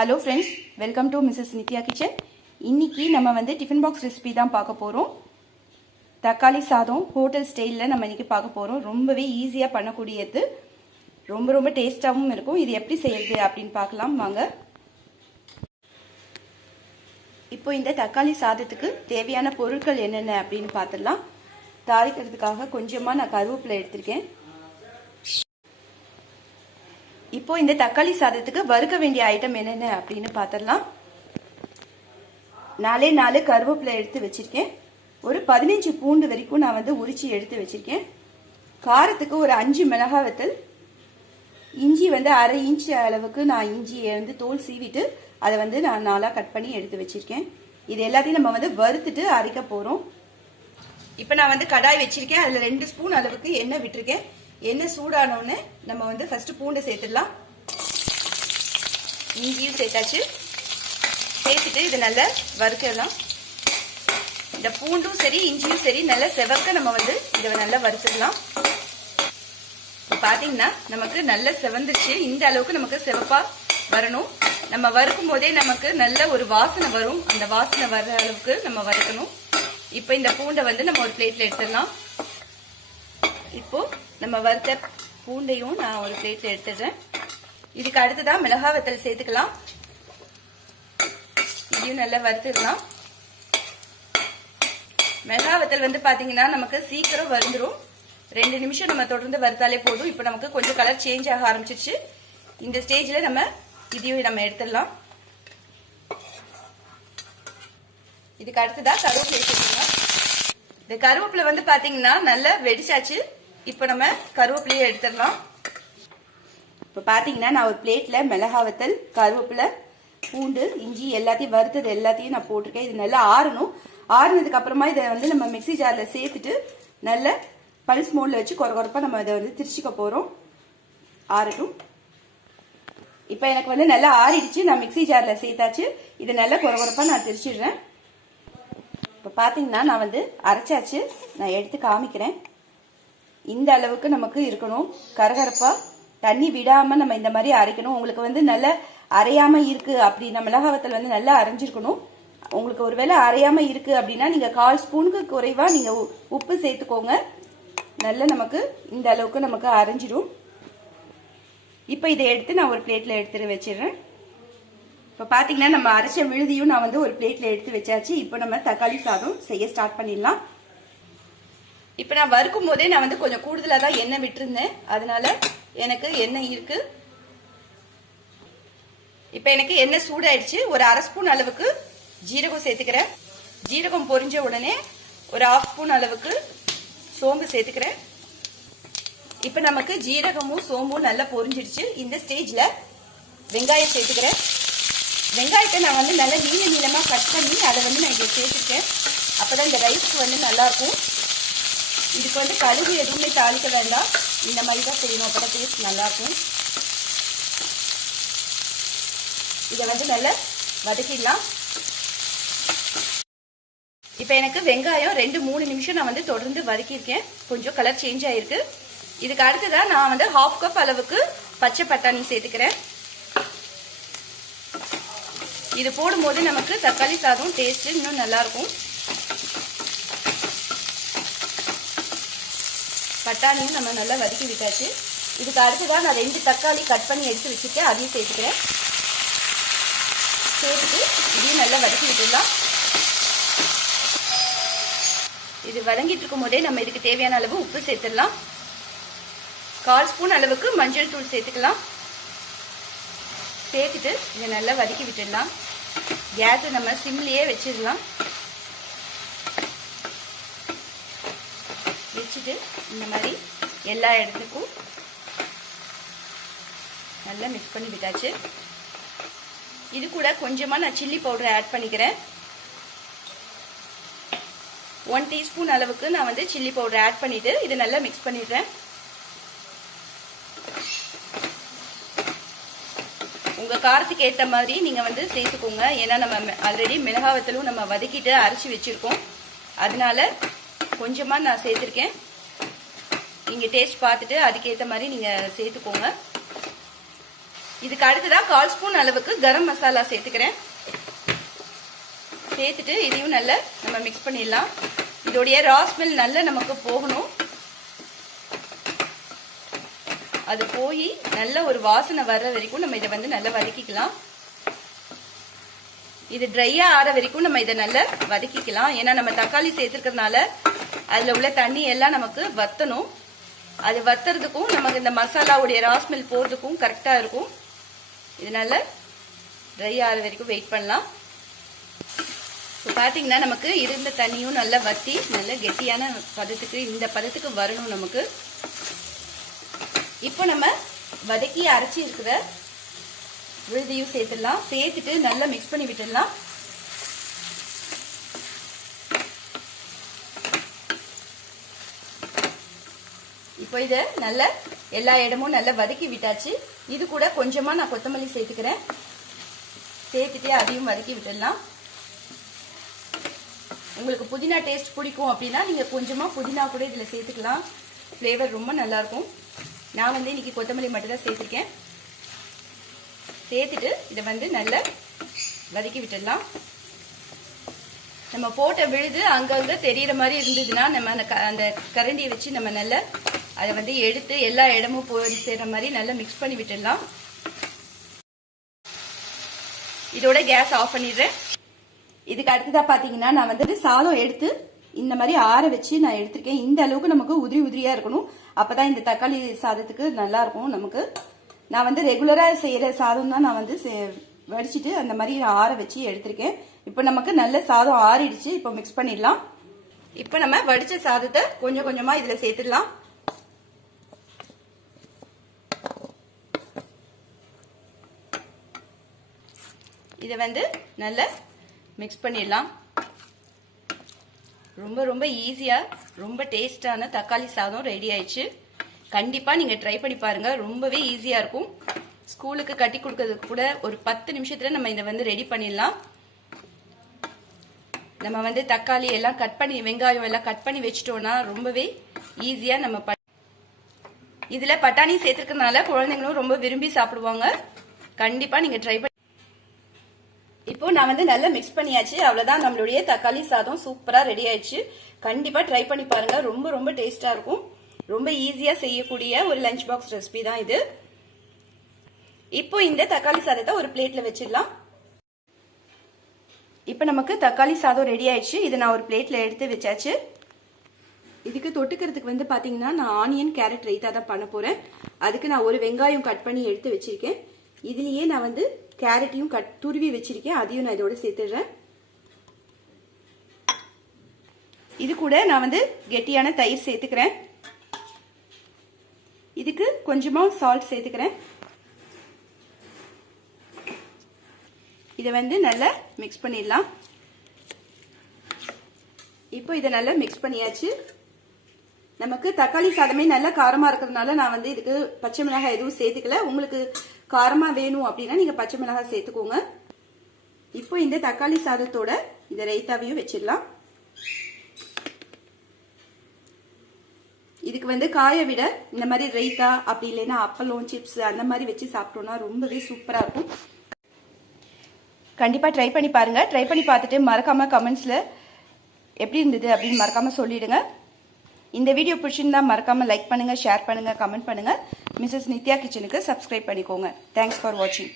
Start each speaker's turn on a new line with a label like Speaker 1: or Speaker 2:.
Speaker 1: Hello friends welcome to Mrs Nithya kitchen இன்னைக்கு நம்ம வந்து டிஃபன் பாக்ஸ் ரெசிபி தான் பார்க்க போகிறோம் தக்காளி சாதம் ஹோட்டல் ஸ்டைலில் நம்ம இன்றைக்கி பார்க்க போகிறோம் ரொம்பவே ஈஸியாக பண்ணக்கூடியது. ரொம்ப ரொம்ப டேஸ்ட்டாகவும் இருக்கும். இது எப்படி செய்யுது அப்படின்னு பார்க்கலாம். வாங்க. இப்போ இந்த தக்காளி சாதத்துக்கு தேவையான பொருட்கள் என்னென்ன அப்படின்னு பார்த்துடலாம். தாளிக்கிறதுக்காக கொஞ்சமாக நான் கருவேப்பிலை எடுத்திருக்கேன். இப்போ இந்த தக்காளி சாதத்துக்கு வறுக்க வேண்டிய ஐட்டம் என்னென்ன அப்படின்னு பார்த்துடலாம். நாலே நாலு கருவேப்பிலை எடுத்து வச்சிருக்கேன். ஒரு பதினஞ்சு பூண்டு வரைக்கும் நான் வந்து உரிச்சு எடுத்து வச்சிருக்கேன். காரத்துக்கு ஒரு அஞ்சு மிளகாய் வத்தல். இஞ்சி வந்து அரை இன்ச் அளவுக்கு நான் இஞ்சியை வந்து தோல் சீவிட்டு அதை வந்து நான் நாளாக கட் பண்ணி எடுத்து வச்சிருக்கேன். இது எல்லாத்தையும் நம்ம வந்து வறுத்துட்டு அரைக்க போகிறோம் இப்போ நான் வந்து கடாய் வச்சிருக்கேன். அதில் ரெண்டு ஸ்பூன் அளவுக்கு எண்ணெய் விட்டுருக்கேன். எண்ணெய் சூடானோன்னு நம்ம வந்து ஃபர்ஸ்ட் பூண்டை சேர்த்துடலாம். இஞ்சியும் சேர்த்தாச்சு. சேர்த்துட்டு இதை நல்லா வறுக்கலாம் இந்த பூண்டும் சரி இஞ்சியும் சரி நல்லா செவக்க நம்ம வந்து இதை நல்லா வறுத்துடலாம். இப்போ பார்த்தீங்கன்னா நமக்கு நல்லா செவந்துச்சு இந்த அளவுக்கு நமக்கு செவப்பா வரணும். நம்ம வறுக்கும் போதே நமக்கு நல்ல ஒரு வாசனை வரும். அந்த வாசனை வர்ற அளவுக்கு நம்ம வறுக்கணும். இப்போ இந்த பூண்டை வந்து நம்ம ஒரு பிளேட்ல எடுத்துடலாம். இப்போ நம்ம வறுத்த பூண்டையும் நான் ஒரு பிளேட்ல எடுத்துடுறேன். இதுக்கு அடுத்ததான் மிளகா வத்தல் சேர்த்துக்கலாம். இதையும் நல்லா வறுத்துடலாம். மிளகா வத்தல் வந்து பாத்தீங்கன்னா நமக்கு சீக்கிரம் வருந்துரும் ரெண்டு நிமிஷம் நம்ம தொடர்ந்து வறுத்தாலே போதும். இப்போ நமக்கு கொஞ்சம் கலர் சேஞ்ச் ஆக ஆரம்பிச்சிருச்சு. இந்த ஸ்டேஜ்ல நம்ம இதையும் நம்ம எடுத்துடலாம். இதுக்கு அடுத்ததா கருவேப்பிலை சேர்த்துக்கலாம். இந்த கருவேப்பிலை வந்து பாத்தீங்கன்னா நல்லா வெடிச்சாச்சு. இப்போ நம்ம கருவேப்பிலையை எடுத்துடலாம். இப்போ பார்த்தீங்கன்னா நான் ஒரு பிளேட்டில் மிளகா வத்தல் கருவேப்பிலை பூண்டு இஞ்சி எல்லாத்தையும் வறுத்தது எல்லாத்தையும் நான் போட்டிருக்கேன். இது நல்லா ஆறணும். ஆறுனதுக்கு அப்புறமா இதை வந்து நம்ம மிக்சி ஜாரில் சேர்த்துட்டு நல்ல பல்ஸ் மோடில் வச்சு குறை குறைப்பாக நம்ம இதை வந்து திரிச்சிக்க போகிறோம் ஆறட்டும். இப்போ எனக்கு வந்து நல்லா ஆறிடுச்சு. நான் மிக்சி ஜாரில் சேர்த்தாச்சு. இதை நல்லா குறை குறைப்பாக நான் திரிச்சிடுறேன். இப்போ பார்த்தீங்கன்னா நான் வந்து அரைச்சாச்சு. நான் எடுத்து காமிக்கிறேன். இந்த அளவுக்கு நமக்கு இருக்கணும். கரகரப்பா தண்ணி விடாம நம்ம இந்த மாதிரி அரைக்கணும். உங்களுக்கு வந்து நல்ல அரையாம இருக்கு அப்படின்னா மிளகாவத்தில் வந்து நல்லா அரைஞ்சிருக்கணும். உங்களுக்கு ஒருவேளை அரையாம இருக்கு அப்படின்னா நீங்க கால் ஸ்பூனுக்கு குறைவா நீங்க உப்பு சேர்த்துக்கோங்க. நல்ல நமக்கு இந்த அளவுக்கு நமக்கு அரைஞ்சிடும் இப்போ இதை எடுத்து நான் ஒரு பிளேட்ல எடுத்து வச்சிடுறேன். இப்போ பார்த்தீங்கன்னா நம்ம அரைச்ச விழுதியும் நான் வந்து ஒரு பிளேட்ல எடுத்து வச்சாச்சு. இப்போ நம்ம தக்காளி சாதம் செய்ய ஸ்டார்ட் பண்ணிடலாம். இப்போ நான் வறுக்கும் போதே நான் வந்து கொஞ்சம் கூடுதலாக தான் எண்ணெய் விட்டுருந்தேன். அதனால எனக்கு எண்ணெய் இருக்கு. இப்போ எனக்கு எண்ணெய் சூடாயிடுச்சு. ஒரு அரை ஸ்பூன் அளவுக்கு ஜீரகம் சேர்த்துக்கிறேன். ஜீரகம் பொரிஞ்ச உடனே ஒரு ஆஃப் ஸ்பூன் அளவுக்கு சோம்பு சேர்த்துக்கிறேன். இப்போ நமக்கு ஜீரகமும் சோம்பும் நல்லா பொரிஞ்சிடுச்சு. இந்த ஸ்டேஜில் வெங்காயம் சேர்த்துக்கிறேன். வெங்காயத்தை நான் வந்து நல்லா நீள நீளமாக கட் பண்ணி அதை வந்து நான் இங்கே சேர்த்துருக்கேன். அப்போ தான் இந்த ரைஸ்க்கு வந்து நல்லாயிருக்கும் இதுக்கு வந்து கடுகு எதுவுமே தாளிக்க வேண்டாம். இந்த மாதிரி தான் செய்யணும். அப்போ தான் டேஸ்ட் நல்லாயிருக்கும் இதை வந்து நல்லா வதக்கிடலாம். இப்போ எனக்கு வெங்காயம் ரெண்டு மூணு நிமிஷம் நான் வந்து தொடர்ந்து வதக்கியிருக்கேன். கொஞ்சம் கலர் சேஞ்ச் ஆயிருக்கு. இதுக்கு அடுத்ததான் நான் வந்து ஹாஃப் கப் அளவுக்கு பச்சை பட்டாணி சேர்த்துக்கிறேன். இது போடும்போது நமக்கு தக்காளி சாதம் டேஸ்ட் இன்னும் நல்லாயிருக்கும் பட்டாணியும் நம்ம நல்லா வதக்கி விட்டாச்சு. இதுக்கு அடுத்ததான் நான் ரெண்டு தக்காளி கட் பண்ணி எடுத்து வச்சுருக்கேன். அதையும் சேர்த்துக்கிறேன். சேர்த்துட்டு இதையும் நல்லா வதக்கி விட்டுடலாம். இது வதங்கிட்டு இருக்கும் போதே நம்ம இதுக்கு தேவையான அளவு உப்பு சேர்த்துடலாம். கால் ஸ்பூன் அளவுக்கு மஞ்சள் தூள் சேர்த்துக்கலாம். சேர்த்துட்டு இதை நல்லா வதக்கி விட்டுடலாம். கேஸை நம்ம சிம்லேயே வச்சிடலாம். வச்சுட்டு இந்த மாதிரி எல்லா இடத்துக்கும் நல்லா மிக்ஸ் பண்ணி விட்டாச்சு. இது கூட கொஞ்சமாக நான் சில்லி பவுடர் ஆட் பண்ணிக்கிறேன். ஒன் டீஸ்பூன் அளவுக்கு நான் வந்து சில்லி பவுடர் ஆட் பண்ணிட்டு இது நல்லா மிக்ஸ் பண்ணிடுறேன். உங்க காரத்துக்கு ஏற்ற மாதிரி நீங்க வந்து சேர்த்துக்கோங்க. ஏன்னா நம்ம ஆல்ரெடி மிளகாவத்தலும் நம்ம வதக்கிட்டு அரைச்சி வச்சிருக்கோம். அதனால கொஞ்சமா நான் சேர்த்திருக்கேன். நீங்கள் டேஸ்ட் பார்த்துட்டு அதுக்கேற்ற மாதிரி நீங்கள் சேர்த்துக்கோங்க. இதுக்கு அடுத்ததா கால் ஸ்பூன் அளவுக்கு கரம் மசாலா சேர்த்துக்கிறேன். சேர்த்துட்டு இதையும் நல்லா நம்ம மிக்ஸ் பண்ணிடலாம். இதோடைய ரா ஸ்மெல் நல்லா நமக்கு போகணும். அது போய் நல்ல ஒரு வாசனை வர்ற வரைக்கும் நம்ம இதை வந்து நல்லா வதக்கிக்கலாம். இது ட்ரையா ஆற வரைக்கும் நம்ம இதை நல்லா வதக்கிக்கலாம். ஏன்னா நம்ம தக்காளி சேர்த்துருக்கிறதுனால அதுல உள்ள தண்ணி எல்லாம் நமக்கு வத்தணும். அது வத்துறதுக்கும் நமக்கு இந்த மசாலாவுடைய ராஸ்மெல் போகிறதுக்கும் கரெக்டாக இருக்கும். இதனால ட்ரை ஆகிற வரைக்கும் வெயிட் பண்ணலாம். இப்போ பார்த்தீங்கன்னா நமக்கு இருந்த தண்ணியும் நல்லா வத்தி நல்ல கெட்டியான பதத்துக்கு இந்த பதத்துக்கு வரணும் நமக்கு. இப்போ நம்ம வதக்கி அரைச்சி இருக்கிற விழுதியும் சேர்த்துடலாம். சேர்த்துட்டு நல்லா மிக்ஸ் பண்ணி விட்டுடலாம். இப்போ இதை நல்ல எல்லா இடமும் நல்லா வதக்கி விட்டாச்சு. இது கூட கொஞ்சமாக நான் கொத்தமல்லி சேர்த்துக்கிறேன். சேர்த்துட்டே அதையும் வதக்கி விட்டுடலாம். உங்களுக்கு புதினா டேஸ்ட் பிடிக்கும் அப்படின்னா நீங்கள் கொஞ்சமாக புதினா கூட இதில் சேர்த்துக்கலாம். ஃப்ளேவர் ரொம்ப நல்லாயிருக்கும். நான் வந்து இன்னைக்கு கொத்தமல்லி மட்டும் தான் சேர்த்துருக்கேன். சேர்த்துட்டு இதை வந்து நல்லா வதக்கி விட்டுடலாம். நம்ம போட்ட விழுது அங்கங்க தெரியற மாதிரி இருந்ததுன்னா நம்ம அந்த அந்த கரண்டியை வச்சு நம்ம நல்லா அதை வந்து எடுத்து எல்லா இடமும் போய் சேர்ற மாதிரி நல்லா மிக்ஸ் பண்ணி விட்டுடலாம். இதோட கேஸ் ஆஃப் பண்ணிடுறேன். இதுக்கு அடுத்ததா பாத்தீங்கன்னா நான் வந்துட்டு சாதம் எடுத்து இந்த மாதிரி ஆற வச்சு நான் எடுத்திருக்கேன். இந்த அளவுக்கு நமக்கு உதிரி உதிரியா இருக்கணும். அப்பதான் இந்த தக்காளி சாதத்துக்கு நல்லா இருக்கும் நமக்கு. நான் வந்து ரெகுலரா செய்யற சாதம் தான் நான் வந்து வடிச்சிட்டு அந்த மாதிரி ஆற வச்சு எடுத்திருக்கேன். இப்போ நமக்கு நல்ல சாதம் ஆறிடுச்சு. இப்போ மிக்ஸ் பண்ணிடலாம். இப்போ நம்ம வடிச்ச சாதத்தை கொஞ்சம் கொஞ்சமா இதுல சேர்த்துடலாம். இதை வந்து நல்லா மிக்ஸ் பண்ணிடலாம். ரொம்ப ரொம்ப ஈஸியாக ரொம்ப டேஸ்டான தக்காளி சாதம் ரெடி ஆயிடுச்சு. கண்டிப்பாக நீங்கள் ட்ரை பண்ணி பாருங்கள் ரொம்பவே ஈஸியாக இருக்கும். ஸ்கூலுக்கு கட்டி கொடுக்கறதுக்கு கூட ஒரு பத்து நிமிஷத்தில் நம்ம இதை வந்து ரெடி பண்ணிடலாம். நம்ம வந்து தக்காளி எல்லாம் கட் பண்ணி வெங்காயம் எல்லாம் கட் பண்ணி வச்சிட்டோம்னா ரொம்பவே ஈஸியாக நம்ம இதில் பட்டாணி சேர்த்துருக்கனால குழந்தைங்களும் ரொம்ப விரும்பி சாப்பிடுவாங்க. கண்டிப்பாக நீங்கள் ட்ரை பண்ணி இப்போ நான் வந்து நல்லா மிக்ஸ் பண்ணியாச்சு. அவ்வளவுதான். நம்மளுடைய தக்காளி சாதம் சூப்பரா ரெடி ஆயிடுச்சு. கண்டிப்பா ட்ரை பண்ணி பாருங்க. ரொம்ப ரொம்ப டேஸ்டா இருக்கும். ரொம்ப ஈஸியா செய்யக்கூடிய ஒரு லஞ்ச் பாக்ஸ் ரெசிபி தான் இது. இப்போ இந்த தக்காளி சாதத்தை ஒரு பிளேட்ல வச்சிடலாம். இப்போ நமக்கு தக்காளி சாதம் ரெடி ஆயிடுச்சு. இதை நான் ஒரு பிளேட்ல எடுத்து வச்சாச்சு. இதுக்கு தொட்டுக்கிறதுக்கு வந்து பாத்தீங்கன்னா நான் ஆனியன் கேரட் ரைத்தா தான் பண்ண போறேன். அதுக்கு நான் ஒரு வெங்காயம் கட் பண்ணி எடுத்து வச்சிருக்கேன். இதுலயே நான் வந்து கேரட்டையும் கட் துருவி வச்சிருக்கேன். அதையும் நான் இதோட சேர்த்துடுறேன். இது கூட நான் வந்து கெட்டியான தயிர் சேர்த்துக்கிறேன். இதுக்கு கொஞ்சமா சால்ட் சேர்த்துக்கிறேன். இதை வந்து நல்லா மிக்ஸ் பண்ணிடலாம். இப்போ இதை நல்லா மிக்ஸ் பண்ணியாச்சு. நமக்கு தக்காளி சாதமே நல்லா காரமாக இருக்கிறதுனால நான் வந்து இதுக்கு பச்சை மிளகாய் எதுவும் சேர்த்துக்கல. உங்களுக்கு காரமாக வேணும் அப்படின்னா நீங்கள் பச்சை மிளகாய் சேர்த்துக்கோங்க. இப்போ இந்த தக்காளி சாதத்தோட இந்த ரைத்தாவையும் வச்சிடலாம். இதுக்கு வந்து காயை விட இந்த மாதிரி ரைத்தா அப்படி இல்லைன்னா அப்பளம் சிப்ஸ் அந்த மாதிரி வச்சு சாப்பிட்டோம்னா ரொம்பவே சூப்பராக இருக்கும். கண்டிப்பாக ட்ரை பண்ணி பாருங்கள் ட்ரை பண்ணி பார்த்துட்டு மறக்காமல் கமெண்ட்ஸில் எப்படி இருந்தது அப்படின்னு மறக்காமல் சொல்லிவிடுங்க இந்த வீடியோ பிடிச்சிருந்தா மறக்காமல் லைக் பண்ணுங்கள் ஷேர் பண்ணுங்கள் கமெண்ட் பண்ணுங்கள் மிஸ்ஸஸ் நித்யா கிச்சனுக்கு சப்ஸ்கிரைப் பண்ணிக்கோங்க. தேங்க்ஸ் ஃபார் வாட்சிங்